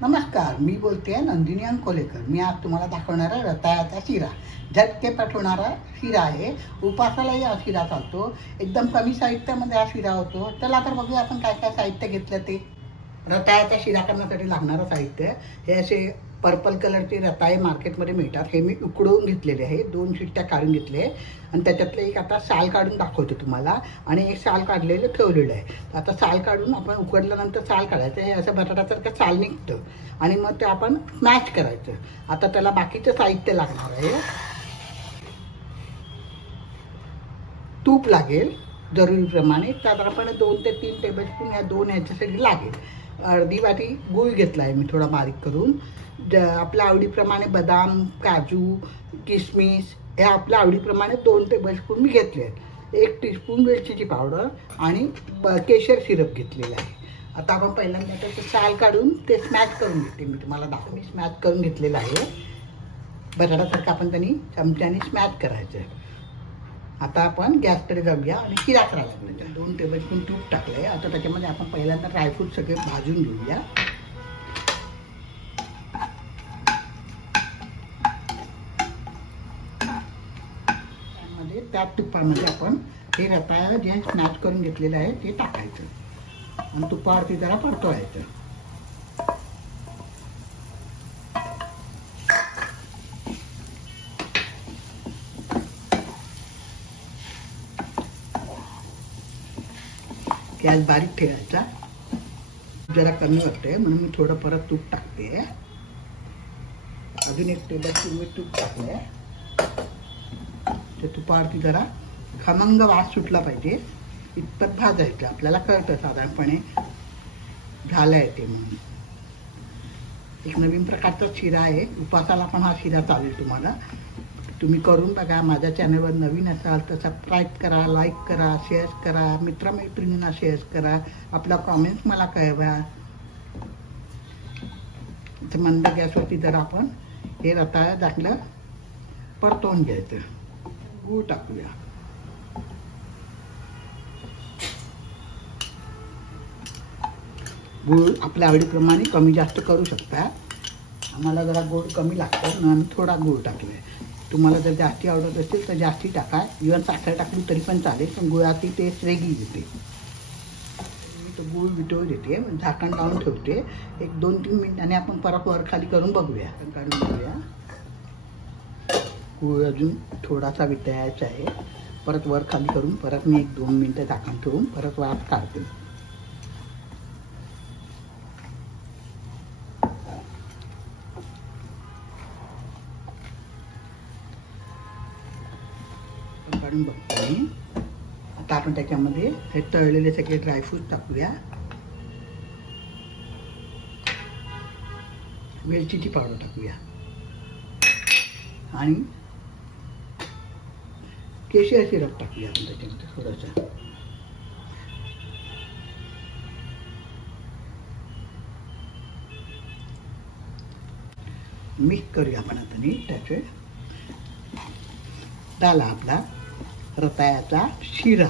नमस्कार, मी बोलते नंदिनी अंकोलेकर। मी आज तुम्हाला दाखवणार आहे रताळ्याचा शिरा। झटके पाठवणारा शिरा आहे। उपासालाही हा शिरा चालतो। एकदम कमी साहित्यामध्ये हा शिरा होतो। चला तर बघूया आपण काय काय साहित्य घेतलं ते। रताळ्याचा शिरा करण्यासाठी लागणारं साहित्य हे असे पर्पल कलरचे रताळे मार्केटमध्ये मिळतात। हे मी उकडवून घेतलेले आहे, 2 शिट्ट्या काढून घेतले आणि त्याच्यातले एक आता साल काढून दाखवते तुम्हाला आणि एक साल काढलेलं ठेवलेलं आहे। आता साल काढून आपण उकडल्यानंतर साल काढायचं, हे असं बटाट्यासारखं साल निघतं आणि मग ते आपण स्मॅश करायचं। आता त्याला बाकीचं साहित्य लागणार आहे। तूप लागेल जरुरीप्रमाणे, साधारणपणे 2 ते 3 टेबलस्पून या 2 ह्याच्यासाठी लागेल। अर्धी वाटी गूळ घेतला आहे मी थोडा बारीक करून। आपल्या आवडीप्रमाणे बदाम, काजू, किशमिश हे आपल्या आवडीप्रमाणे 2 टेबलस्पून मी घेतले आहेत। 1 टीस्पून वेलचीची पावडर आणि केशर सिरप घेतलेला आहे। आता आपण पहिल्यांदा त्याचं साल काढून ते स्मॅश करून घेते। मी तुम्हाला दाखवून स्मॅश करून घेतलेलं आहे। बटाट्यासारखं आपण त्यांनी चमच्याने स्मॅश करायचं। आता आपण गॅसकडे जाऊया आणि शिरा करायला लागलो। 2 टेबलस्पून तूप टाकलंय। आता त्याच्यामध्ये आपण पहिल्यांदा ड्रायफ्रूट सगळे भाजून घेऊया। त्यात तुपामध्ये आपण हे रताळ्याला जे स्मॅश करून घेतलेलं आहे ते टाकायचं आणि तुपावरती जरा परतवायचं। गॅस बारीक ठेवायचा। जरा कमी वाटतंय म्हणून मी थोडं परत तूप टाकते। अजून 1 टेबलस्पून मी तूप टाकलंय। ते तुपावरती जरा खमंग वास सुटला पाहिजे इतपत भाजायचं। आपल्याला कळतं साधारणपणे झालंय ते म्हणून। एक नवीन प्रकारचा शिरा आहे, उपासाला पण हा शिरा चालेल तुम्हाला। तुम्ही करून बघा। माझ्या चॅनलवर नवीन असाल तर सबस्क्राईब करा, लाईक करा, शेअर करा, मित्रमैत्रिणींना शेअर करा, आपला कॉमेंट्स मला कळवा। तर मंद गॅसवरती जरा आपण हे रताळं टाकलं परतवून घ्यायचं। गूळ टाकूया। गूळ आपल्या आवडीप्रमाणे कमी जास्त करू शकता। आम्हाला जरा गोड कमी लागतं म्हणून आम्ही थोडा गूळ टाकलाय। तुम्हाला जर जास्ती आवडत असेल तर जास्ती टाका, इव्हन साखर टाकली तरी पण चालेल, पण गुळाची टेस्ट वेगळी येते। मी तो गूळ वितळू देते, झाकण लावून ठेवते। 1-2-3 मिनिटांनी आपण परत वर खाली करून बघूया, काढून बघूया। गूळ अजून थोडासा वितळायचा आहे। परत वर खाली करून परत मी 1-2 मिनिटं झाकण ठेवून परत वाफ काढते। काढून बघतो मी। आता आपण त्याच्यामध्ये हे तळलेले सगळे ड्रायफ्रूट टाकूया। वेलचीची पावडर टाकूया आणि केशर सिरप टाकूया आपण त्याच्यामध्ये थोडंसं। मिक्स करूया आपण आता नीट। त्याचे झाला आपला रताळ्याचा शिरा।